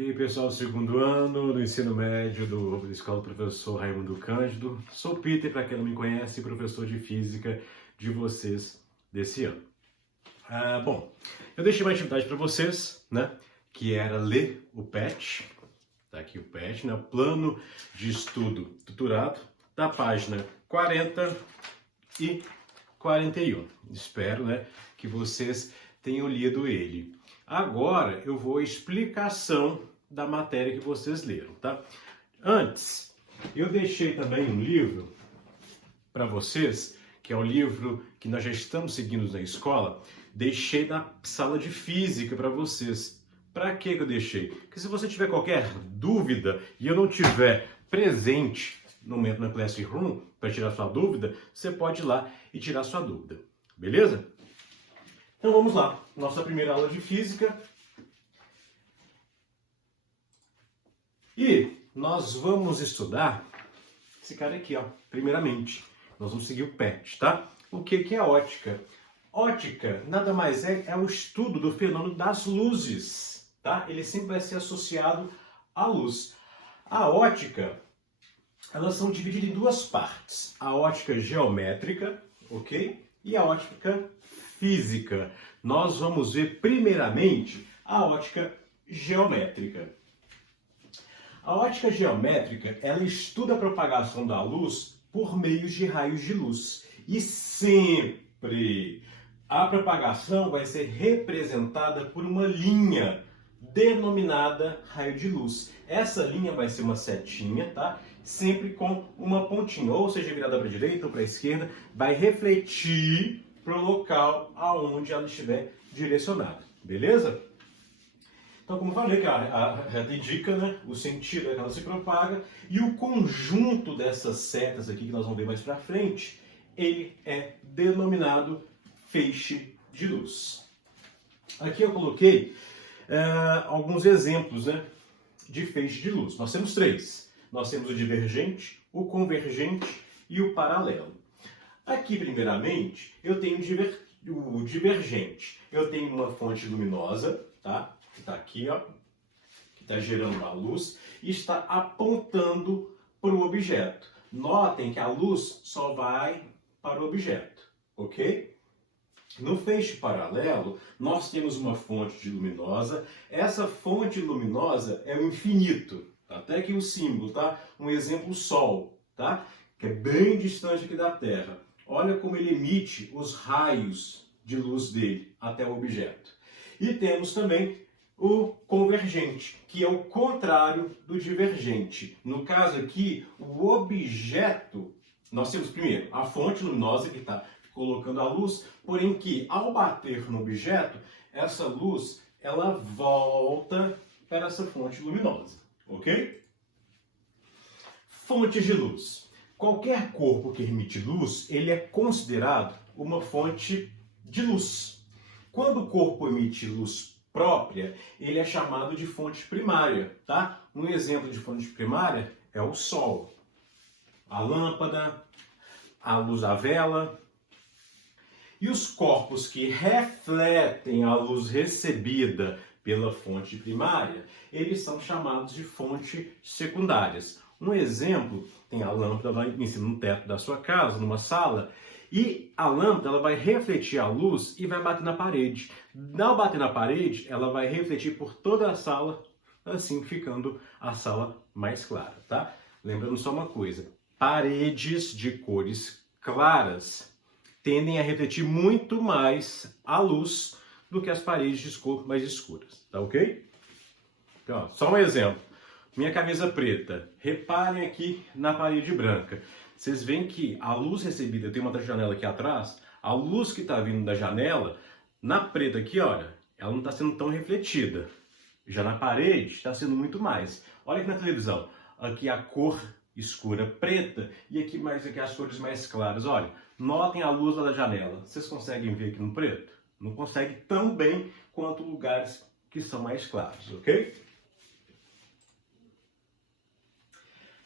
E aí, pessoal do segundo ano do ensino médio da Escola do Professor Raimundo Cândido. Sou Peter, para quem não me conhece, professor de física de vocês desse ano. Bom, eu deixei uma atividade para vocês, né? Que era ler o PET. Tá aqui o PET, né? Plano de Estudo Tutorado, da página 40 e 41. Espero, né, que vocês tenham lido ele. Agora eu vou à explicação da matéria que vocês leram, tá? Antes, eu deixei também um livro para vocês, que é um livro que nós já estamos seguindo na escola. Deixei na sala de física para vocês. Para que eu deixei? Porque se você tiver qualquer dúvida e eu não tiver presente no momento na Classroom para tirar sua dúvida, você pode ir lá e tirar sua dúvida. Beleza? Então vamos lá. Nossa primeira aula de física. E nós vamos estudar esse cara aqui, ó. Primeiramente, nós vamos seguir o PET, tá? O que é ótica? Ótica nada mais é o estudo do fenômeno das luzes, tá? Ele sempre vai ser associado à luz. A ótica, elas são divididas em duas partes. A ótica geométrica, ok? E a ótica física. Nós vamos ver primeiramente a ótica geométrica. A ótica geométrica, ela estuda a propagação da luz por meio de raios de luz. E sempre a propagação vai ser representada por uma linha denominada raio de luz. Essa linha vai ser uma setinha, tá? Sempre com uma pontinha, ou seja, virada para a direita ou para a esquerda, vai refletir para o local aonde ela estiver direcionada, beleza? Então, como eu falei, que a reta indica, né, o sentido é que ela se propaga, e o conjunto dessas setas aqui, que nós vamos ver mais para frente, ele é denominado feixe de luz. Aqui eu coloquei alguns exemplos, né, de feixe de luz. Nós temos três. Nós temos o divergente, o convergente e o paralelo. Aqui, primeiramente, eu tenho o divergente. Eu tenho uma fonte luminosa, tá? Que está aqui, ó, que está gerando a luz e está apontando para o objeto. Notem que a luz só vai para o objeto, ok? No feixe paralelo, nós temos uma fonte luminosa. Essa fonte luminosa é o infinito. Tá até aqui o símbolo, tá? Um exemplo, o Sol, tá? Que é bem distante aqui da Terra. Olha como ele emite os raios de luz dele até o objeto. E temos também o convergente, que é o contrário do divergente. No caso aqui, o objeto, nós temos primeiro a fonte luminosa que está colocando a luz, porém que ao bater no objeto, essa luz ela volta para essa fonte luminosa, ok? Fontes de luz. Qualquer corpo que emite luz, ele é considerado uma fonte de luz. Quando o corpo emite luz própria, ele é chamado de fonte primária, tá? Um exemplo de fonte primária é o Sol, a lâmpada, a luz da vela. E os corpos que refletem a luz recebida pela fonte primária, eles são chamados de fontes secundárias. Um exemplo, tem a lâmpada lá em cima no teto da sua casa, numa sala, e a lâmpada ela vai refletir a luz e vai bater na parede. Ao bater na parede, ela vai refletir por toda a sala, assim ficando a sala mais clara, tá? Lembrando só uma coisa, paredes de cores claras tendem a refletir muito mais a luz do que as paredes de cor mais escuras, tá ok? Então, ó, só um exemplo. Minha camisa preta. Reparem aqui na parede branca. Vocês veem que a luz recebida, eu tenho uma outra janela aqui atrás, a luz que está vindo da janela, na preta aqui, olha, ela não está sendo tão refletida. Já na parede, está sendo muito mais. Olha aqui na televisão, aqui a cor escura preta e aqui mais aqui as cores mais claras. Olha, notem a luz lá da janela. Vocês conseguem ver aqui no preto? Não conseguem tão bem quanto lugares que são mais claros, ok?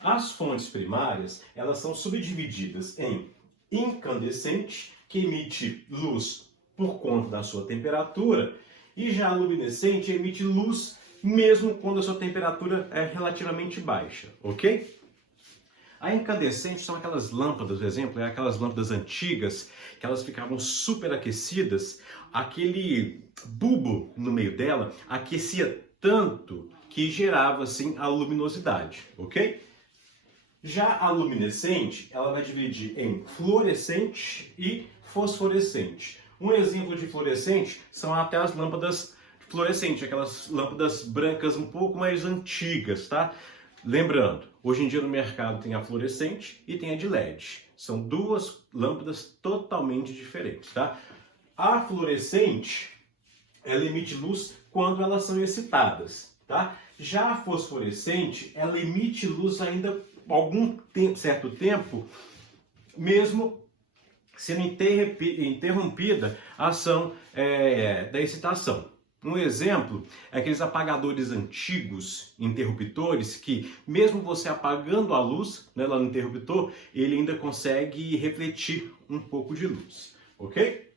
As fontes primárias, elas são subdivididas em incandescente, que emite luz por conta da sua temperatura, e já a luminescente emite luz mesmo quando a sua temperatura é relativamente baixa, ok? A incandescente são aquelas lâmpadas, por exemplo, aquelas lâmpadas antigas, que elas ficavam superaquecidas, aquele bulbo no meio dela aquecia tanto que gerava assim a luminosidade, ok? Já a luminescente, ela vai dividir em fluorescente e fosforescente. Um exemplo de fluorescente são até as lâmpadas fluorescentes, aquelas lâmpadas brancas um pouco mais antigas, tá? Lembrando, hoje em dia no mercado tem a fluorescente e tem a de LED. São duas lâmpadas totalmente diferentes, tá? A fluorescente, ela emite luz quando elas são excitadas, tá? Já a fosforescente, ela emite luz ainda algum tempo, certo tempo, mesmo sendo interrompida a ação da excitação. Um exemplo é aqueles apagadores antigos, interruptores, que mesmo você apagando a luz, né, lá no interruptor, ele ainda consegue refletir um pouco de luz, ok?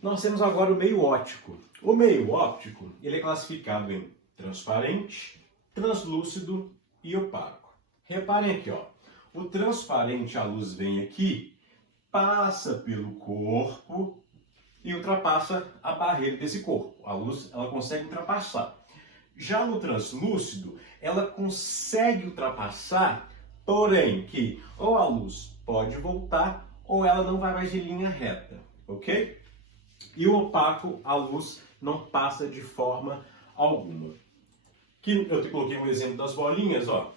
Nós temos agora o meio óptico. O meio óptico, ele é classificado em transparente, translúcido e opaco. Reparem aqui, ó. O transparente, a luz vem aqui, passa pelo corpo e ultrapassa a barreira desse corpo. A luz, ela consegue ultrapassar. Já no translúcido, ela consegue ultrapassar, porém que ou a luz pode voltar ou ela não vai mais em linha reta, ok? E o opaco, a luz não passa de forma alguma. Aqui eu te coloquei um exemplo das bolinhas, ó.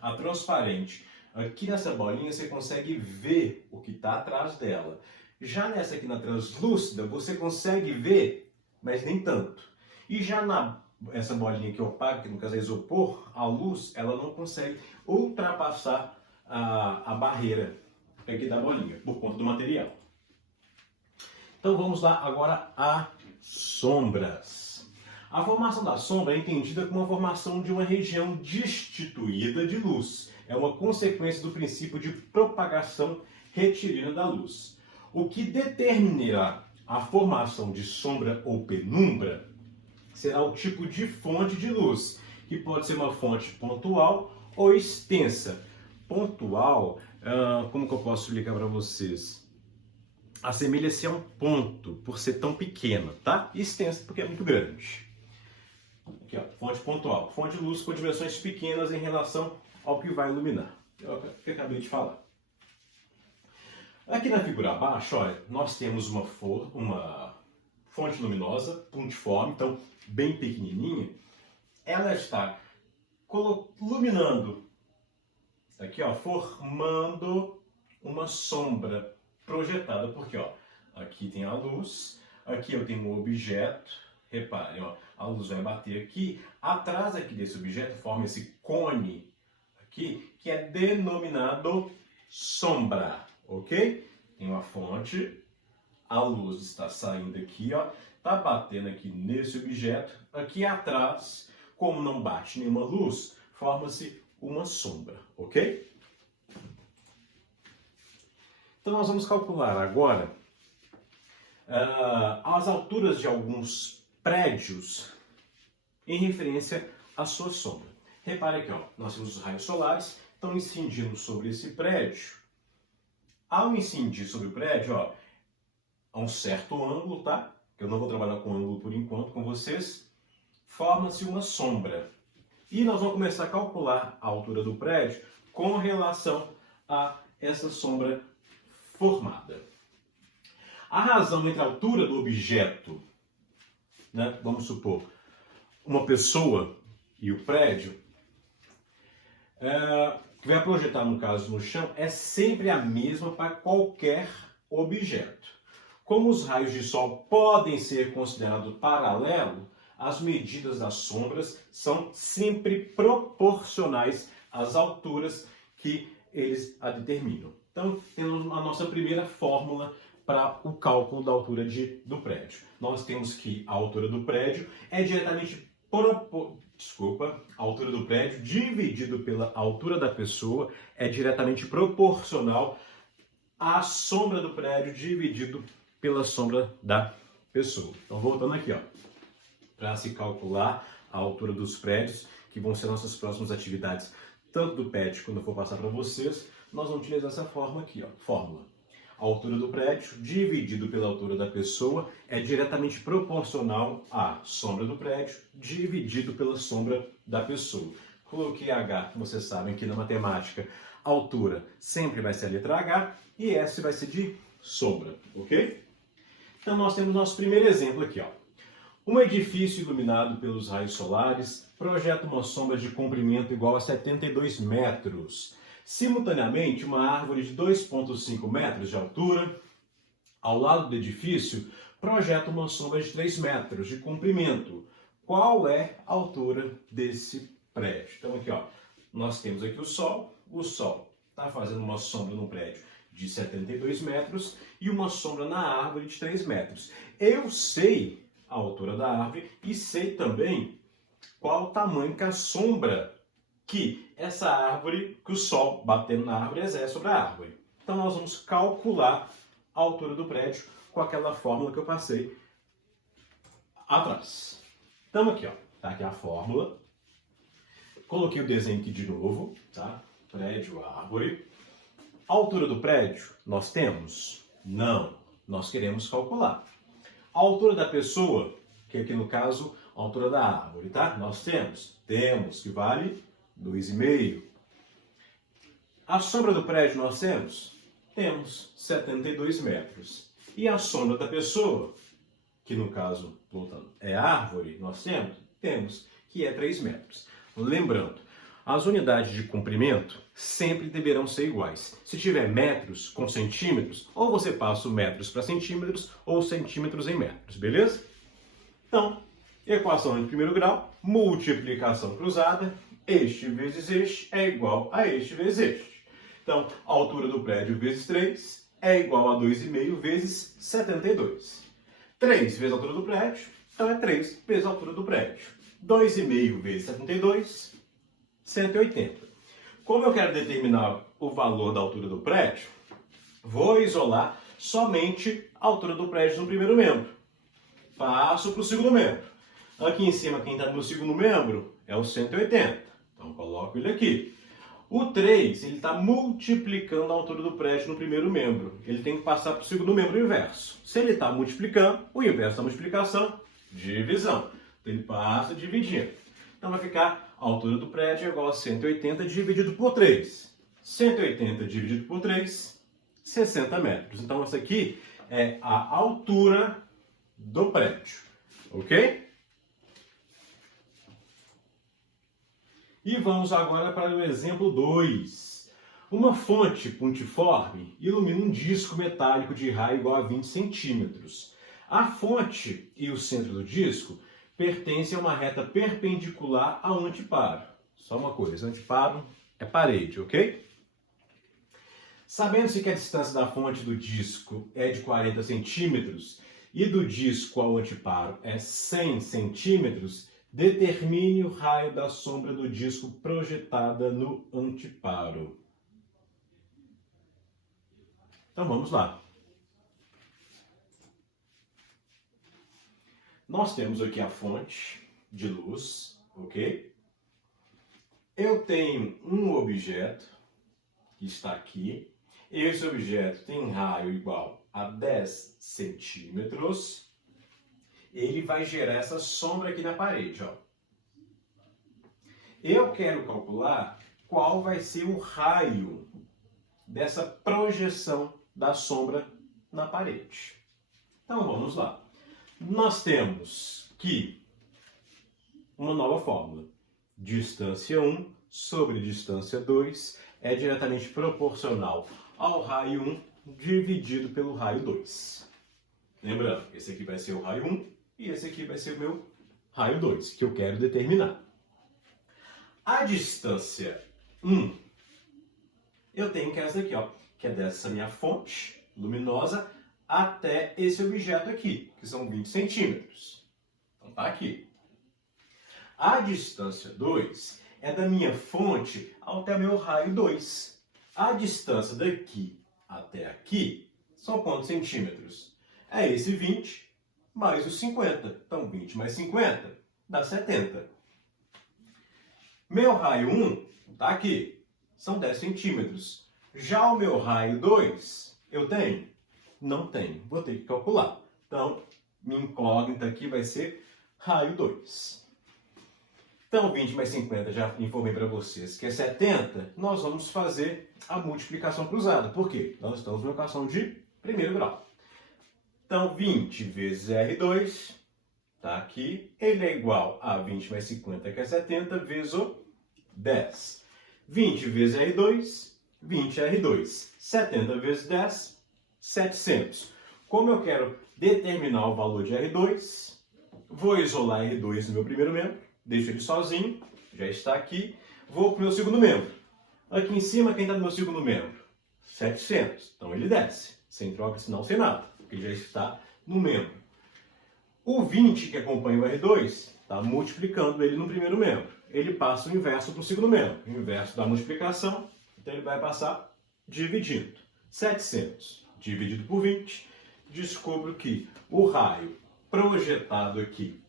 A transparente. Aqui nessa bolinha você consegue ver o que está atrás dela. Já nessa aqui na translúcida, você consegue ver, mas nem tanto. E já essa bolinha aqui opaca, que no caso é isopor, a luz, ela não consegue ultrapassar a barreira aqui da bolinha, por conta do material. Então vamos lá agora a sombras. A formação da sombra é entendida como a formação de uma região destituída de luz. É uma consequência do princípio de propagação retilínea da luz. O que determinará a formação de sombra ou penumbra será o tipo de fonte de luz, que pode ser uma fonte pontual ou extensa. Pontual, como que eu posso explicar para vocês? Assemelha-se a um ponto, por ser tão pequena, tá? E extensa, porque é muito grande. Aqui, ó, fonte pontual. Fonte de luz com dimensões pequenas em relação ao que vai iluminar. É o que eu acabei de falar. Aqui na figura abaixo, olha, nós temos uma fonte luminosa, pontiforme, então bem pequenininha. Ela está iluminando, aqui, ó, formando uma sombra projetada, porque ó, aqui tem a luz, aqui eu tenho um objeto, reparem, ó, a luz vai bater aqui, atrás aqui desse objeto forma esse cone aqui, que é denominado sombra, ok? Tem uma fonte, a luz está saindo aqui, ó, tá batendo aqui nesse objeto, aqui atrás, como não bate nenhuma luz, forma-se uma sombra, ok? Então nós vamos calcular agora as alturas de alguns prédios em referência à sua sombra. Repare aqui, ó, nós temos os raios solares, estão incidindo sobre esse prédio. Ao incidir sobre o prédio, ó, a um certo ângulo, tá? Que eu não vou trabalhar com ângulo por enquanto com vocês, forma-se uma sombra. E nós vamos começar a calcular a altura do prédio com relação a essa sombra formada. A razão entre a altura do objeto, né, vamos supor, uma pessoa e o prédio, que vai projetar, no caso, no chão, é sempre a mesma para qualquer objeto. Como os raios de sol podem ser considerados paralelos, as medidas das sombras são sempre proporcionais às alturas que eles a determinam. Então, temos a nossa primeira fórmula para o cálculo da altura do prédio. Nós temos que a altura do prédio é diretamente a altura do prédio dividido pela altura da pessoa é diretamente proporcional à sombra do prédio dividido pela sombra da pessoa. Então, voltando aqui, ó, para se calcular a altura dos prédios, que vão ser nossas próximas atividades, tanto do PET, quando eu for passar para vocês, nós vamos utilizar essa forma aqui, ó, fórmula. A altura do prédio dividido pela altura da pessoa é diretamente proporcional à sombra do prédio dividido pela sombra da pessoa. Coloquei H, vocês sabem que na matemática a altura sempre vai ser a letra H e S vai ser de sombra, ok? Então nós temos nosso primeiro exemplo aqui, ó. Um edifício iluminado pelos raios solares projeta uma sombra de comprimento igual a 72 metros. Simultaneamente, uma árvore de 2,5 metros de altura, ao lado do edifício, projeta uma sombra de 3 metros de comprimento. Qual é a altura desse prédio? Então aqui, ó, nós temos aqui o Sol está fazendo uma sombra no prédio de 72 metros e uma sombra na árvore de 3 metros. Eu sei a altura da árvore e sei também qual o tamanho que a sombra que essa árvore, que o Sol batendo na árvore exerce sobre a árvore. Então nós vamos calcular a altura do prédio com aquela fórmula que eu passei atrás. Então aqui, ó, tá aqui a fórmula. Coloquei o desenho aqui de novo, tá? Prédio, árvore. A altura do prédio nós temos? Não, nós queremos calcular. A altura da pessoa, que aqui no caso, a altura da árvore, tá? Nós temos? Temos, que vale 2,5. A sombra do prédio nós temos? Temos 72 metros. E a sombra da pessoa, que no caso, voltando, é árvore, nós temos? Temos, que é 3 metros. Lembrando, as unidades de comprimento sempre deverão ser iguais. Se tiver metros com centímetros, ou você passa o metros para centímetros, ou centímetros em metros, beleza? Então, equação de primeiro grau, multiplicação cruzada, este vezes este é igual a este vezes este. Então, a altura do prédio vezes 3 é igual a 2,5 vezes 72. 3 vezes a altura do prédio, então é 3 vezes a altura do prédio. 2,5 vezes 72, 180. Como eu quero determinar o valor da altura do prédio, vou isolar somente a altura do prédio no primeiro membro. Passo para o segundo membro. Aqui em cima, quem está no segundo membro é o 180. Então, coloco ele aqui. O 3, ele está multiplicando a altura do prédio no primeiro membro. Ele tem que passar para o segundo membro inverso. Se ele está multiplicando, o inverso da multiplicação, divisão. Então, ele passa dividindo. Então, vai ficar a altura do prédio é igual a 180 dividido por 3. 180 dividido por 3, 60 metros. Então, essa aqui é a altura do prédio. Ok? E vamos agora para o exemplo 2. Uma fonte pontiforme ilumina um disco metálico de raio igual a 20 centímetros. A fonte e o centro do disco pertencem a uma reta perpendicular ao antiparo. Só uma coisa, antiparo é parede, ok? Sabendo-se que a distância da fonte do disco é de 40 centímetros e do disco ao antiparo é 100 centímetros, determine o raio da sombra do disco projetada no antiparo. Então vamos lá. Nós temos aqui a fonte de luz, ok? Eu tenho um objeto que está aqui. Esse objeto tem um raio igual a 10 centímetros. Ele vai gerar essa sombra aqui na parede, ó. Eu quero calcular qual vai ser o raio dessa projeção da sombra na parede. Então vamos lá. Nós temos que uma nova fórmula. Distância 1 sobre distância 2 é diretamente proporcional ao raio 1 dividido pelo raio 2. Lembrando, esse aqui vai ser o raio 1 e esse aqui vai ser o meu raio 2, que eu quero determinar. A distância 1, eu tenho que é essa daqui, ó, que é dessa minha fonte luminosa até esse objeto aqui, que são 20 centímetros. Então tá aqui. A distância 2 é da minha fonte até meu raio 2. A distância daqui até aqui são quantos centímetros? É esse 20 mais os 50. Então, 20 mais 50 dá 70. Meu raio 1 está aqui, são 10 centímetros. Já o meu raio 2, eu tenho? Não tenho, vou ter que calcular. Então, minha incógnita aqui vai ser raio 2. Então, 20 mais 50, já informei para vocês que é 70, nós vamos fazer a multiplicação cruzada. Por quê? Nós estamos na equação de primeiro grau. Então, 20 vezes R2, está aqui, ele é igual a 20 mais 50, que é 70, vezes o 10. 20 vezes R2, 20R2. 70 vezes 10, 700. Como eu quero determinar o valor de R2, vou isolar R2 no meu primeiro membro, deixo ele sozinho, já está aqui. Vou para o meu segundo membro. Aqui em cima, quem está no meu segundo membro? 700. Então ele desce, sem troca, sinal, sem nada, porque já está no membro. O 20 que acompanha o R2, está multiplicando ele no primeiro membro. Ele passa o inverso para o segundo membro. O inverso da multiplicação, então ele vai passar dividindo. 700 dividido por 20, descubro que o raio projetado aqui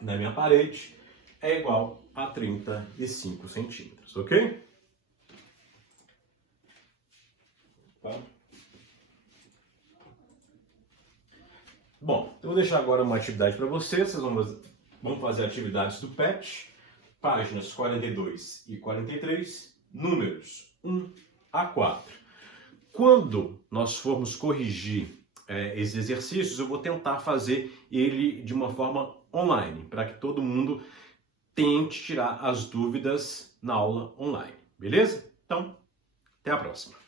na minha parede é igual a 35 centímetros, ok? Tá? Bom, eu vou deixar agora uma atividade para vocês. Vocês vão fazer atividades do PET, páginas 42 e 43, números 1 a 4. Quando nós formos corrigir esses exercícios, eu vou tentar fazer ele de uma forma online, para que todo mundo tente tirar as dúvidas na aula online, beleza? Então, até a próxima.